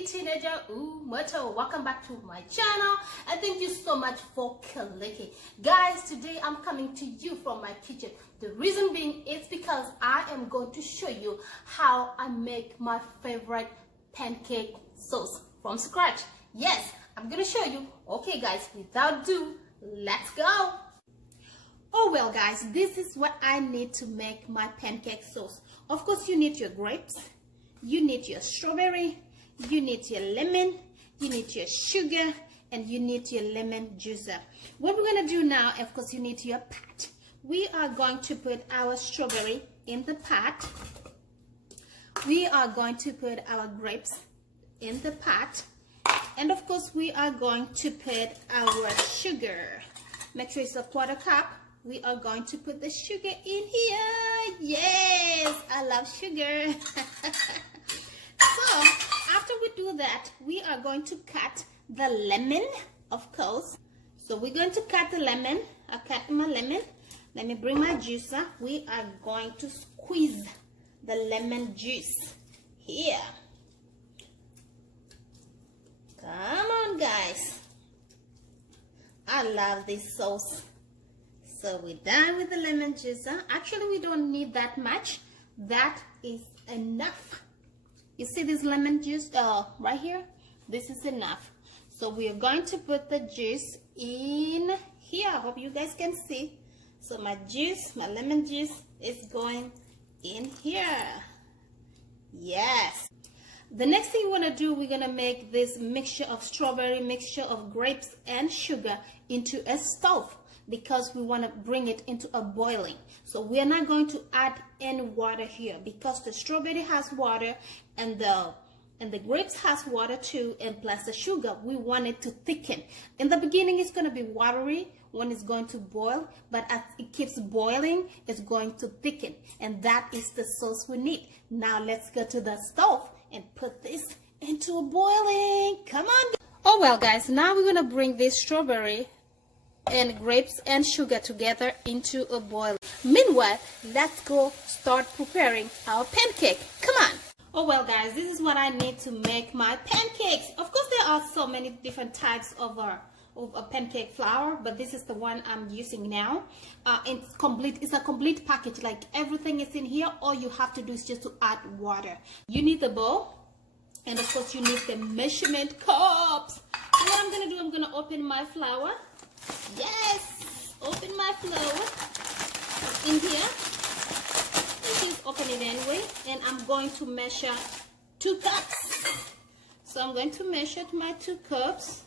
Tneja, Umoto. Welcome back to my channel and thank you so much for clicking. Guys, today I'm coming to you from my kitchen. The reason being is because I am going to show you how I make my favorite pancake sauce from scratch. Yes, I'm gonna show you. Okay guys, without ado, let's go. Oh well guys, this is what I need to make my pancake sauce. Of course, you need your grapes, you need your strawberry, you need your lemon, you need your sugar, and you need your lemon juicer. What we're going to do now, of course, you need your pot. We are going to put our strawberry in the pot. We are going to put our grapes in the pot. And of course, we are going to put our sugar. Make sure it's a 1/4 cup. We are going to put the sugar in here. Yes, I love sugar. So, after we do that, we are going to cut the lemon, of course. So we're going to cut the lemon. I cut my lemon. Let me bring my juicer. We are going to squeeze the lemon juice here. Come on, guys. I love this sauce. So we're done with the lemon juicer. Actually, we don't need that much. That is enough. You see this lemon juice right here? This is enough. So we are going to put the juice in here. I hope you guys can see. So my juice, my lemon juice is going in here. Yes. The next thing we want to do, we're going to make this mixture of strawberry, mixture of grapes and sugar into a stove, because we want to bring it into a boiling. So we are not going to add any water here, because the strawberry has water and the grapes has water too, and plus the sugar. We want it to thicken. In the beginning, it's going to be watery when it's going to boil, but as it keeps boiling, it's going to thicken, and that is the sauce we need. Now let's go to the stove and put this into a boiling. Come on. Oh well guys, now we're going to bring this strawberry and grapes and sugar together into a boil. Meanwhile, let's go start preparing our pancake. Come on. Oh well guys, this is what I need to make my pancakes. Of course, there are so many different types of a pancake flour, but this is the one I'm using now. It's a complete package, like everything is in here. All you have to do is just to add water. You need the bowl, and of course you need the measurement cups. So what I'm gonna do, I'm gonna open my flour. Yes, open my flour in here. Just open it anyway, and I'm going to measure 2 cups. So I'm going to measure my 2 cups.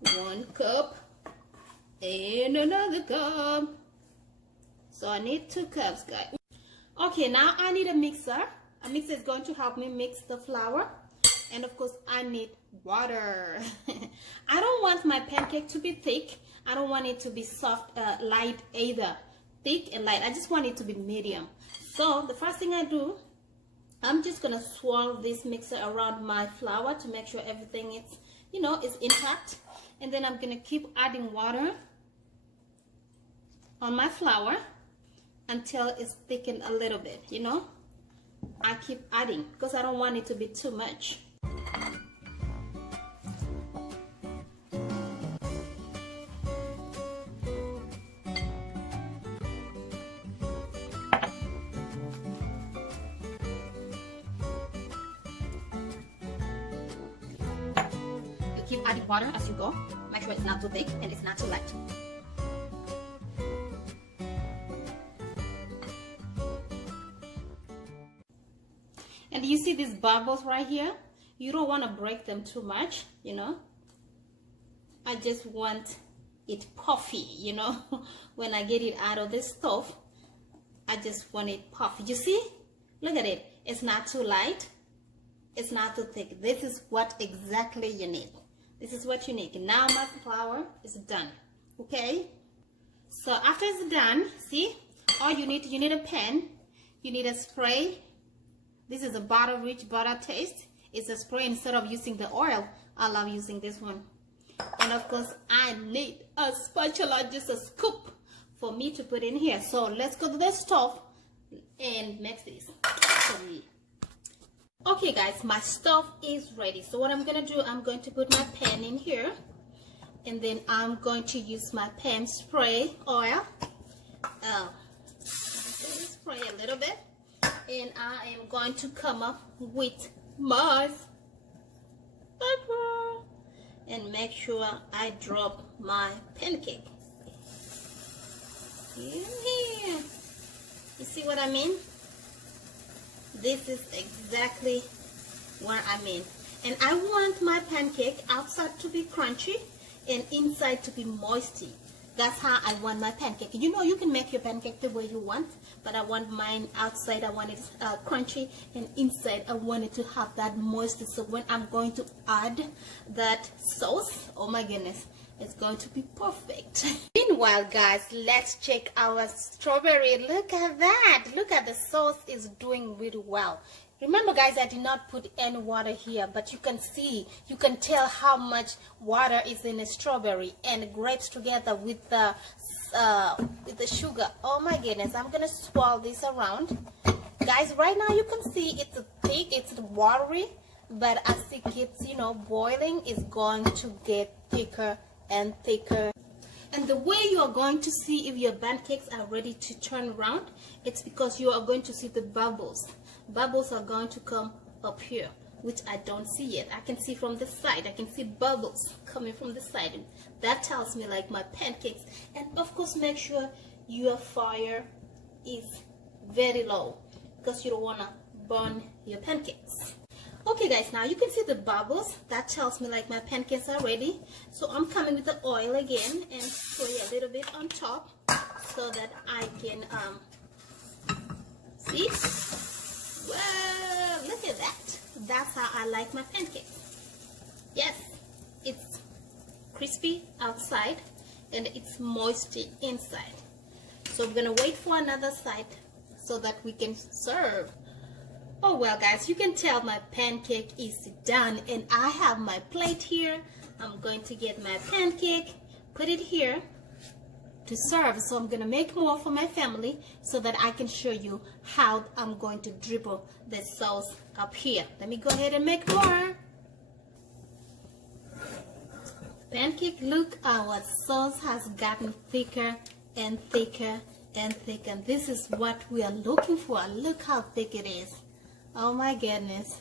1 cup and another cup. So I need 2 cups, guys. Okay, now I need a mixer. A mixer is going to help me mix the flour. And of course, I need water. I don't want my pancake to be thick. I don't want it to be soft, light either. Thick and light. I just want it to be medium. So the first thing I do, I'm just gonna swirl this mixer around my flour to make sure everything is, is intact. And then I'm gonna keep adding water on my flour until it's thickened a little bit. I keep adding because I don't want it to be too much. Keep adding water as you go. Make sure it's not too thick and it's not too light. And you see these bubbles right here? You don't want to break them too much, I just want it puffy, When I get it out of the stove, I just want it puffy. You see? Look at it. It's not too light. It's not too thick. This is what exactly you need. This is what you need. Now my flour is done. Okay? So after it's done, see? All you need a pan. You need a spray. This is a butter, rich butter taste. It's a spray instead of using the oil. I love using this one. And of course, I need a spatula, just a scoop, for me to put in here. So let's go to the stove and mix this. Okay guys, my stove is ready. So what I'm gonna do, I'm going to put my pan in here, and then I'm going to use my pan spray oil. Spray a little bit, and I am going to come up with my pepper and make sure I drop my pancake in here. You see what I mean? This is exactly what I mean. And I want my pancake outside to be crunchy and inside to be moisty. That's how I want my pancake. You know, you can make your pancake the way you want, but I want mine outside, I want it crunchy, and inside I want it to have that moisty. So when I'm going to add that sauce, oh my goodness, it's going to be perfect. Meanwhile guys, let's check our strawberry. Look at that. Look at the sauce is doing really well. Remember guys, I did not put any water here, but you can see, you can tell how much water is in the strawberry and grapes together with the sugar. Oh my goodness, I'm gonna swirl this around. Guys, right now you can see it's thick, it's watery, but as it gets, you know, boiling, it's going to get thicker and thicker. And the way you are going to see if your pancakes are ready to turn around, it's because you are going to see the bubbles. Bubbles are going to come up here, which I don't see yet. I can see from the side. I can see bubbles coming from the side. And that tells me like my pancakes. And of course, make sure your fire is very low, because you don't want to burn your pancakes. Okay guys, now you can see the bubbles. That tells me like my pancakes are ready. So I'm coming with the oil again and spray a little bit on top so that I can see. Well, look at that. That's how I like my pancakes. Yes, it's crispy outside and it's moisty inside. So I'm gonna wait for another side so that we can serve. Oh well guys, you can tell my pancake is done, and I have my plate here. I'm going to get my pancake, put it here to serve. So I'm gonna make more for my family so that I can show you how I'm going to dribble the sauce up here. Let me go ahead and make more. Pancake, look, our sauce has gotten thicker and thicker and thicker. This is what we are looking for. Look how thick it is. Oh my goodness,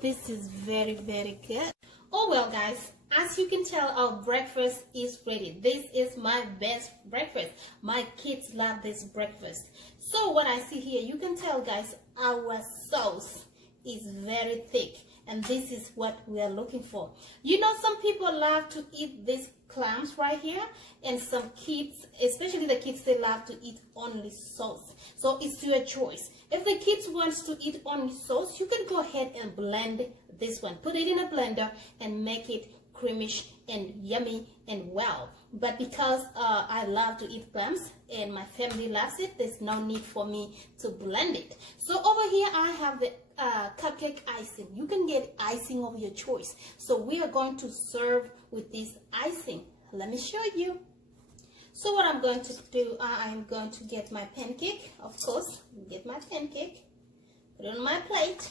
this is very, very good. Oh well guys, as you can tell, our breakfast is ready. This is my best breakfast. My kids love this breakfast. So what I see here, you can tell guys, our sauce is very thick, and this is what we are looking for. You know, some people love to eat these clams right here, and some kids, especially the kids, they love to eat only sauce. So it's your choice. If the kids wants to eat only sauce, you can go ahead and blend this one. Put it in a blender and make it creamish and yummy and well. But because I love to eat clams and my family loves it, there's no need for me to blend it. So over here I have the cupcake icing. You can get icing of your choice. So we are going to serve with this icing. Let me show you. So what I'm going to do, I'm going to get my pancake, of course, get my pancake, put it on my plate.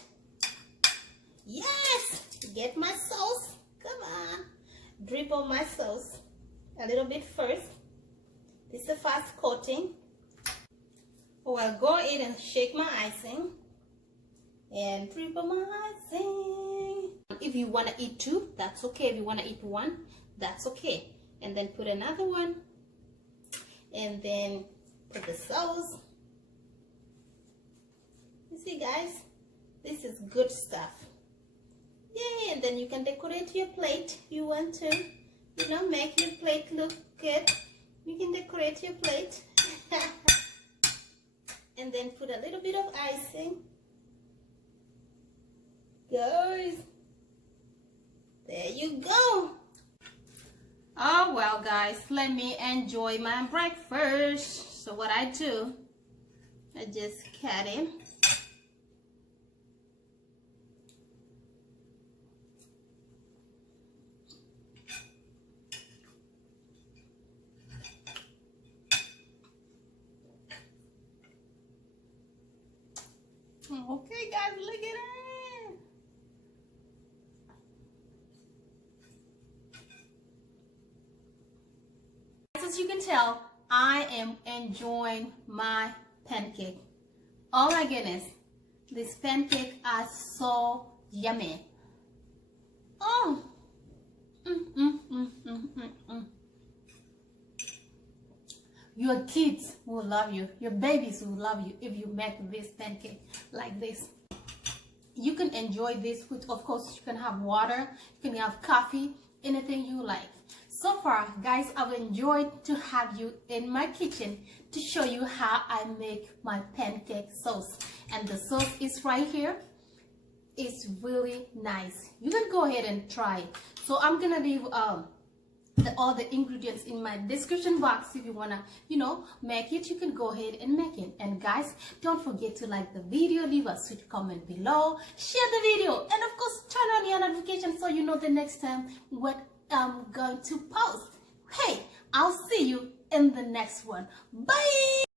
Yes, get my sauce, come on, dribble my sauce a little bit first. This is a fast coating. Oh, I'll go ahead and shake my icing and dribble my icing. If you want to eat two, that's okay. If you want to eat one, that's okay. And then put another one. And then put the sauce. You see guys, this is good stuff. Yay! And then you can decorate your plate if you want to. You know, make your plate look good. You can decorate your plate. And then put a little bit of icing. Guys, there you go. Oh well guys, let me enjoy my breakfast. So what I do, I just cut it. you guys, look at it. As you can tell, I am enjoying my pancake. Oh my goodness, these pancakes are so yummy. Oh, Your kids will love you. Your babies will love you if you make this pancake like this. You can enjoy this with, of course, you can have water, you can have coffee, anything you like. So far, guys, I've enjoyed to have you in my kitchen to show you how I make my pancake sauce. And the sauce is right here. It's really nice. You can go ahead and try it. So I'm gonna leave all the ingredients in my description box. If you wanna, make it, you can go ahead and make it. And guys, don't forget to like the video, leave a sweet comment below, share the video, and of course turn on your notifications so you know the next time what I'm going to post. Hey, I'll see you in the next one. Bye.